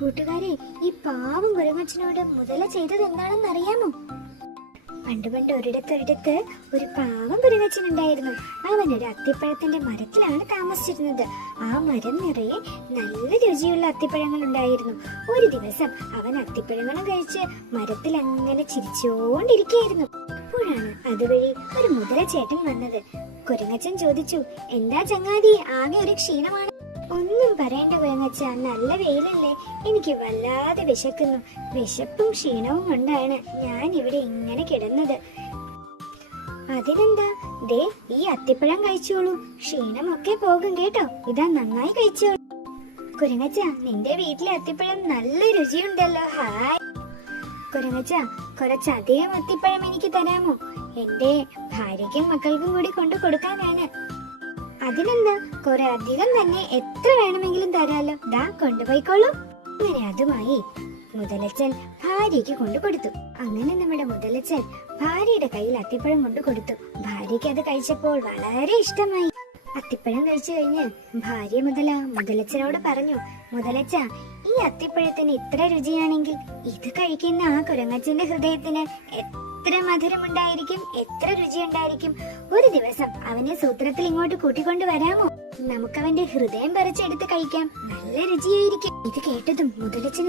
കൂട്ടുകാരെ, ഈ പാവം കുരങ്ങച്ചനോട് മുതല ചെയ്തത് എന്താണെന്ന് അറിയാമോ? പണ്ട് പണ്ട് ഒരിടത്തൊരിടത്ത് ഒരു പാവം കുരങ്ങച്ചൻ ഉണ്ടായിരുന്നു. അവൻ ഒരു അത്തിപ്പഴത്തിന്റെ മരത്തിലാണ് താമസിച്ചിരുന്നത്. ആ മരം നിറയെ നല്ല രുചിയുള്ള അത്തിപ്പഴങ്ങൾ ഉണ്ടായിരുന്നു. ഒരു ദിവസം അവൻ അത്തിപ്പഴങ്ങളും കഴിച്ച് മരത്തിൽ അങ്ങനെ ചിരിച്ചോണ്ടിരിക്കുകയായിരുന്നു. അപ്പോഴാണ് അതുവഴി ഒരു മുതല ചേട്ടൻ വന്നത്. കുരങ്ങച്ചൻ ചോദിച്ചു, എന്താ ചങ്ങാതി, ആകെ ഒരു ക്ഷീണമാണ്? ഒന്നും പറയണ്ട കുരങ്ങച്ച, നല്ല വെയിലല്ലേ, എനിക്ക് വല്ലാതെ വിശക്കുന്നു. വിശപ്പും ക്ഷീണവും കൊണ്ടാണ് ഞാൻ ഇവിടെ ഇങ്ങനെ കിടന്നത്. അതിനെന്താ, ദേ ഈ അത്തിപ്പഴം കഴിച്ചോളൂ, ക്ഷീണമൊക്കെ പോകും കേട്ടോ. ഇതാ നന്നായി കഴിച്ചോളൂ. കുരങ്ങച്ച, നിന്റെ വീട്ടിലെ അത്തിപ്പഴം നല്ല രുചിയുണ്ടല്ലോ. ഹായ് കുരങ്ങച്ച, കുറച്ചധികം അത്തിപ്പഴം എനിക്ക് തരാമോ? എന്റെ ഭാര്യയ്ക്കും മക്കൾക്കും കൂടി കൊണ്ടു കൊടുക്കാനാണ്. അതിനെന്താ, കുറെ അധികം തന്നെ, എത്ര വേണമെങ്കിലും തരാലോ. ദാ കൊണ്ടുപോയിക്കോളൂ. അങ്ങനെ അതുമായി മുതലച്ചൻ ഭാര്യയ്ക്ക് കൊണ്ടു കൊടുത്തു. അങ്ങനെ നമ്മുടെ മുതലച്ചൻ ഭാര്യയുടെ കയ്യിൽ അത്തിപ്പഴം കൊണ്ടു കൊടുത്തു. ഭാര്യയ്ക്ക് അത് കഴിച്ചപ്പോൾ വളരെ ഇഷ്ടമായി. അത്തിപ്പഴം കഴിച്ചു കഴിഞ്ഞ് ഭാര്യ മുതലച്ചനോട് പറഞ്ഞു, മുതലച്ച, ഈ അത്തിപ്പഴത്തിന് ഇത്ര രുചിയാണെങ്കിൽ ഇത് കഴിക്കുന്ന ആ കുരങ്ങച്ചന്റെ ഹൃദയത്തിന് എത്ര മധുരമുണ്ടായിരിക്കും, എത്ര രുചിയുണ്ടായിരിക്കും. ഒരു ദിവസം അവനെ സൂത്രത്തിൽ ഇങ്ങോട്ട് കൂട്ടിക്കൊണ്ട് വരാമോ? നമുക്കവന്റെ ഹൃദയം പറിച്ചെടുത്ത് കഴിക്കാം, നല്ല രുചിയായിരിക്കും. ഇത് കേട്ടതും മുതലച്ചന്